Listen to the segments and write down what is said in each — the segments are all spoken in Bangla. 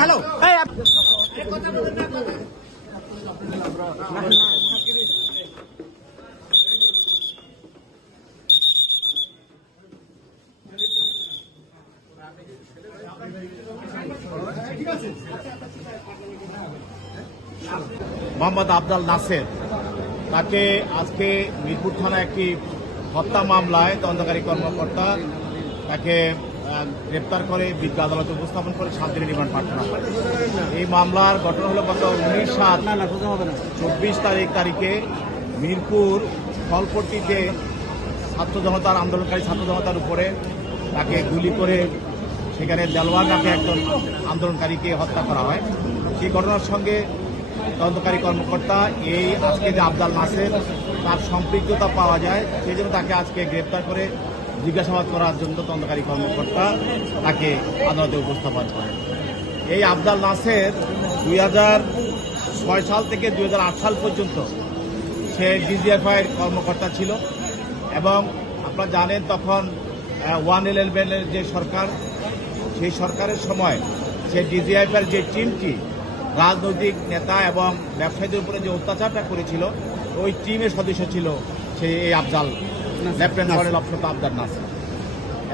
হ্যালো মোহাম্মদ আবদাল নাসের তাকে আজকে মিরপুর থানা একটি হত্যা মামলায় তদন্তকারী কর্মকর্তা তাকে গ্রেপ্তার করে বিজ্ঞ আদালতে উপস্থাপন করে 7 দিনের রিমান্ড পাঠানো হয়। এই মামলার ঘটনা হলো গত 19/7/24 তারিখে মিরপুর ফলপট্টিতে আন্দোলনকারী ছাত্র জনতার উপরে তাকে গুলি করে সেখানে দেলোয়ার নামে একজন আন্দোলনকারীকে হত্যা করা হয়। সেই ঘটনার সঙ্গে তদন্তকারী কর্মকর্তা এই আজকে যে আবদাল নাসের তার সম্পৃক্ততা পাওয়া যায়, সেই জন্য তাকে আজকে গ্রেপ্তার করে জিজ্ঞাসাবাদ করার জন্য তদন্তকারী কর্মকর্তা তাকে আদালতে উপস্থাপন করেন। এই আবদাল নাসের 2006 সাল থেকে 2008 সাল পর্যন্ত সে ডিজিএফআইয়ের কর্মকর্তা ছিল এবং আপনারা জানেন তখন 111-এর যে সরকার, সেই সরকারের সময় সে ডিজিএফআইয়ের যে টিমটি রাজনৈতিক নেতা এবং ব্যবসায়ীদের উপরে যে অত্যাচারটা করেছিল ওই টিমের সদস্য ছিল সেই এই Abdal lieutenant colonel officer Abdal Nasser.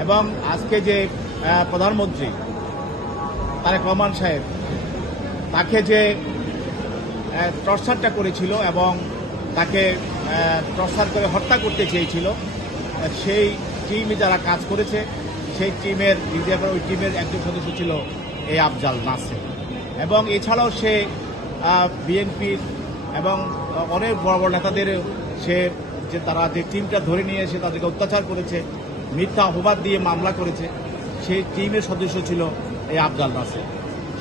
এবং আজকে যে প্রধানমন্ত্রী তারেক রহমান সাহেব তাকে যে টর্চারটা করেছিল এবং তাকে টর্চার করে হত্যা করতে চেয়েছিল, সেই টিমে যারা কাজ করেছে সেই টিমের ওই টিমের একজন সদস্য ছিল এই আবদাল নাসের। এবং এছাড়াও সে বিএনপির এবং অনেক বড় বড় নেতাদের তারা যে টিমটা ধরে নিয়ে এসে তাদেরকে অত্যাচার করেছে, মিথ্যা অপবাদ দিয়ে মামলা করেছে, সেই টিমের সদস্য ছিল এই আবদাল নাসের।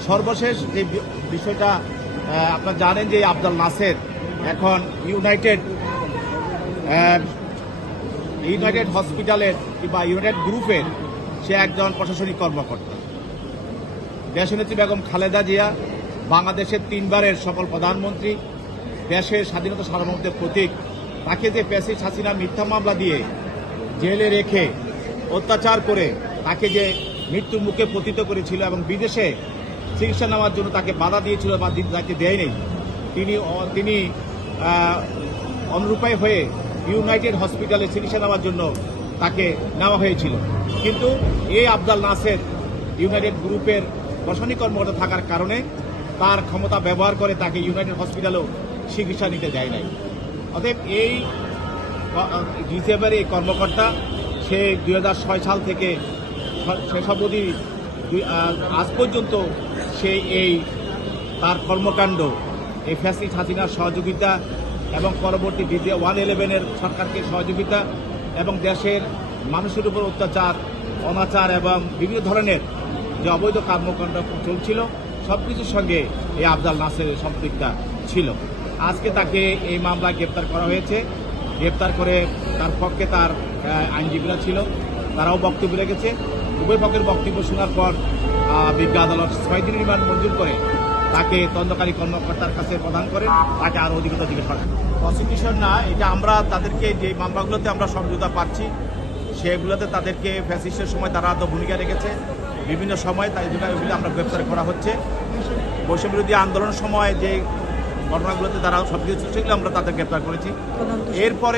সর্বশেষ যে বিষয়টা আপনারা জানেন যে আবদাল নাসের এখন ইউনাইটেড হসপিটালের কিংবা ইউনাইটেড গ্রুপের সে একজন প্রশাসনিক কর্মকর্তা। দেশনেত্রী বেগম খালেদা জিয়া, বাংলাদেশের 3বারের সফল প্রধানমন্ত্রী, দেশের স্বাধীনতা সার্বভৌমত্বের প্রতীক, তাকে যে ফ্যাসিস্ট হাসিনা মিথ্যা মামলা দিয়ে জেলে রেখে অত্যাচার করে তাকে যে মৃত্যুর মুখে পতিত করেছিল এবং বিদেশে চিকিৎসা নেওয়ার জন্য তাকে বাধা দিয়েছিল বা তাকে দেয়নি, তিনি অনুরূপায় হয়ে ইউনাইটেড হসপিটালে চিকিৎসা নেওয়ার জন্য তাকে নেওয়া হয়েছিল। কিন্তু এই আবদাল নাসের ইউনাইটেড গ্রুপের প্রশাসনিক কর্মকর্তা থাকার কারণে তার ক্ষমতা ব্যবহার করে তাকে ইউনাইটেড হসপিটালেও চিকিৎসা নিতে দেয় নাই। অতএব এই ডিজিএফআইয়ের এই কর্মকর্তা সে 2006 সাল থেকে শেষ অবধি আজ পর্যন্ত সে তার কর্মকাণ্ড এই ফ্যাসিস্ট হাসিনার সহযোগিতা এবং পরবর্তী DG-111-এর সরকারকে সহযোগিতা এবং দেশের মানুষের উপর অত্যাচার, অনাচার এবং বিভিন্ন ধরনের যে অবৈধ কর্মকাণ্ড চলছিল সবকিছুর সঙ্গে এই আবদাল নাসের সম্পৃক্ততা ছিল। আজকে তাকে এই মামলায় গ্রেপ্তার করা হয়েছে। গ্রেপ্তার করে তার পক্ষে তার আইনজীবীরা ছিল, তারাও বক্তব্য রেখেছে। উভয় পক্ষের বক্তব্য শোনার পর বিজ্ঞ আদালত 6 দিনের রিমান্ড মঞ্জুর করে তাকে তদন্তকারী কর্মকর্তার কাছে প্রদান করেন, তাকে আরও অধিকতর দিকে সরান। প্রসিকিউশন না, এটা আমরা তাদেরকে যে মামলাগুলোতে আমরা সমঝোতা পাচ্ছি সেগুলোতে তাদেরকে ফ্যাসিস্টের সময় তারা তো ভূমিকা রেখেছে, বিভিন্ন সময় তাই এগুলো আমরা গ্রেপ্তার করা হচ্ছে। বৈষম্যবিরোধী আন্দোলনের সময় যে ঘটনাগুলোতে তারা সবকিছু সেগুলো আমরা তাদের গ্রেপ্তার করেছি। এরপরে